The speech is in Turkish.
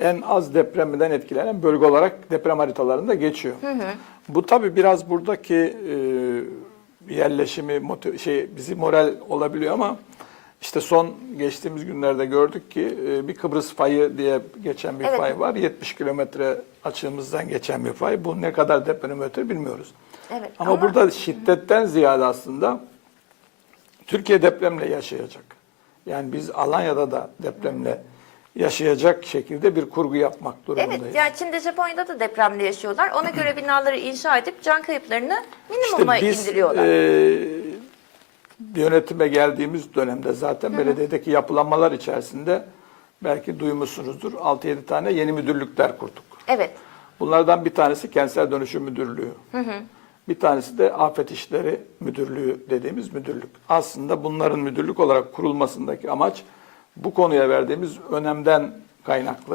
en az depremden etkilenen bölge olarak deprem haritalarında geçiyor. Bu tabii biraz buradaki e, yerleşimi motiv- şey bizi moral olabiliyor ama işte son geçtiğimiz günlerde gördük ki e, bir Kıbrıs fayı diye geçen bir Evet. fay var. 70 kilometre açığımızdan geçen bir fay. Bu ne kadar deprematör bilmiyoruz. Evet, Ama, ama- burada şiddetten ziyade aslında Türkiye depremle yaşayacak. Yani biz Alanya'da da depremle yaşayacak şekilde bir kurgu yapmak durumundayız. Evet, yani Çin'de Japonya'da da depremle yaşıyorlar. Ona göre binaları inşa edip can kayıplarını minimuma İşte biz indiriyorlar. e, yönetime geldiğimiz dönemde zaten belediyedeki yapılanmalar içerisinde belki duymuşsunuzdur 6-7 tane yeni müdürlükler kurduk. evet, Bunlardan bir tanesi Kentsel Dönüşüm Müdürlüğü. Bir tanesi de Afet İşleri Müdürlüğü dediğimiz müdürlük. Aslında bunların müdürlük olarak kurulmasındaki amaç bu konuya verdiğimiz önemden kaynaklı.